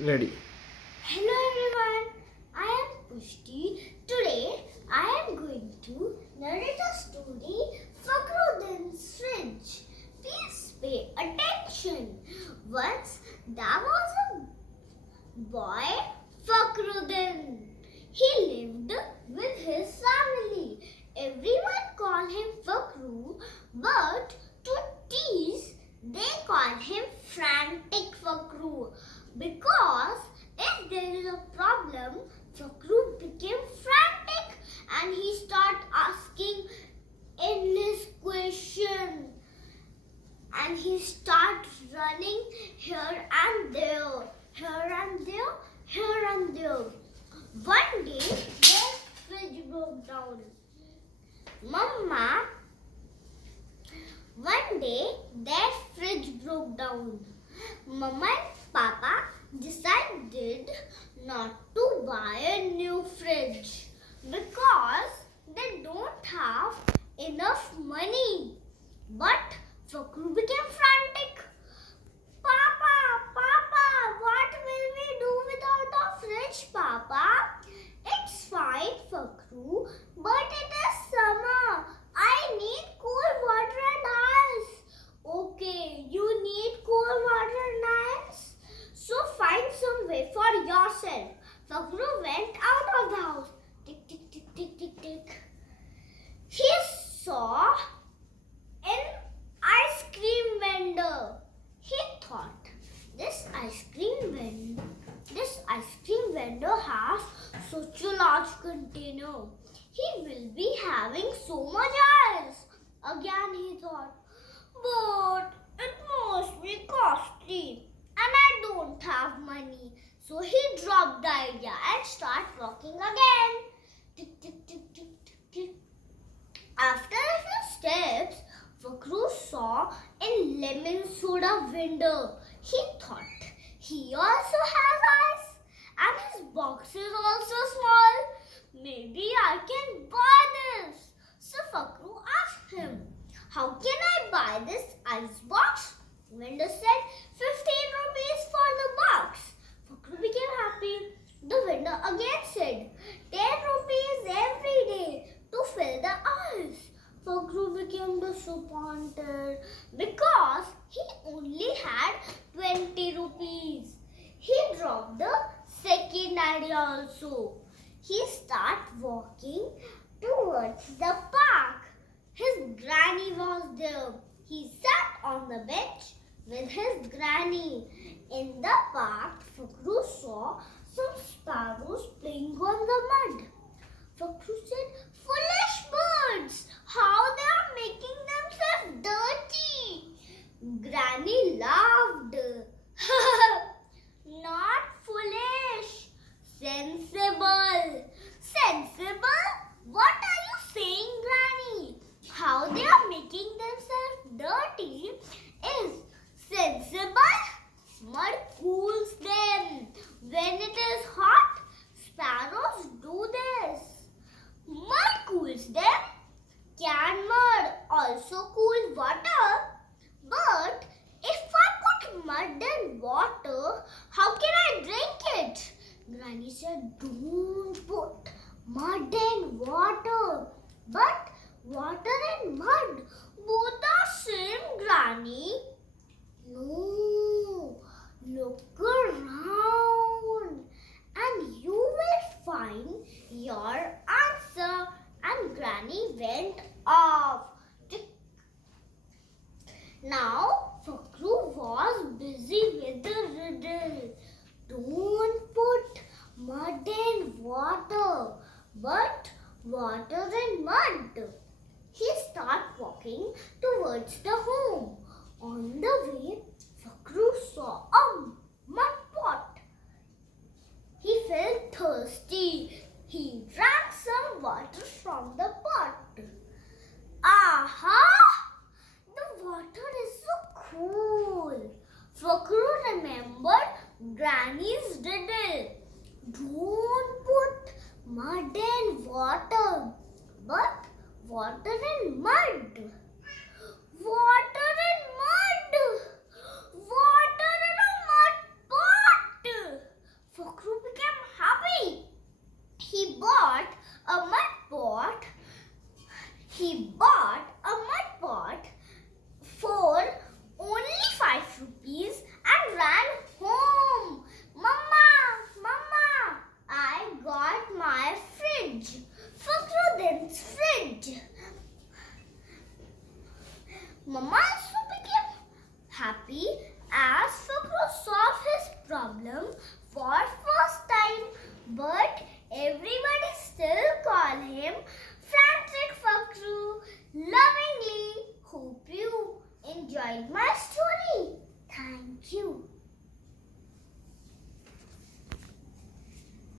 Ready. Hello everyone, I am Pushti. Today I am going to narrate a story, Fakhruddin's Fridge. Please pay attention. Once there was a boy, Fakhruddin. He lived with his family. Everyone called him Fakhru, but to tease, they called him Frantic Fakhru. Because if there is a problem, Fakhru became frantic and he started asking endless questions and he started running here and there, here and there, here and there. One day, their fridge broke down. Mama, one day their fridge broke down. Mama and Papa decided not to buy a new fridge because they don't have enough money. But Fakhru became frantic. Papa, Papa, what will we do without a fridge, Papa? It's fine, Fakhru, but it is summer. I need cool water and ice. Okay, you need cool water and ice? So find some way for yourself. Fakhru went out of the house. Tick, tick, tick, tick, tick, tick. He saw an ice cream vendor. He thought, this ice cream vendor has such a large container. He will be having so much ice. Again he thought, but it must be costly and I don't have money. So he dropped the idea and started walking again. Tick, tick, tick, tick, tick, tick. After a few steps, Fakhru saw a lemon soda vendor. He thought, he also has ice and his box is also small. Maybe I can buy this. So Fakhru asked him, how can I buy this ice box? Vendor said, 15 rupees for the box. Fakhru became happy. The vendor again said, 10 rupees every day to fill the ice. Fakhru became disappointed because he only had 20 rupees. He dropped the second idea also. He started walking towards the park. His granny was there. He sat on the bench with his granny. In the park, Fakhru saw some sparrows playing on the mud. Fakhru said, foolish birds, how they are making themselves dirty. Granny laughed. Not foolish, sensible. Sensible? What are you saying, Granny? How they are making themselves dirty is sensible. Mud cools them. When it is hot, sparrows do this. Mud cools them. Can mud also cool water? But if I put mud in water, how can I drink it? Granny said, don't put mud in water. But water and mud, both are same, Granny. No, look around and you will find your answer. And Granny went off. Now Fakhru was busy with the riddle. Don't put mud in water, but water in mud. He started walking towards the home. On the way, Fakhru saw a mud pot. He felt thirsty. He drank some water from the pot. Aha! The water is so cool. Fakhru remembered Granny's riddle. Don't put mud in water, but water in mud. Water in mud. Water in a mud pot. Mama also became happy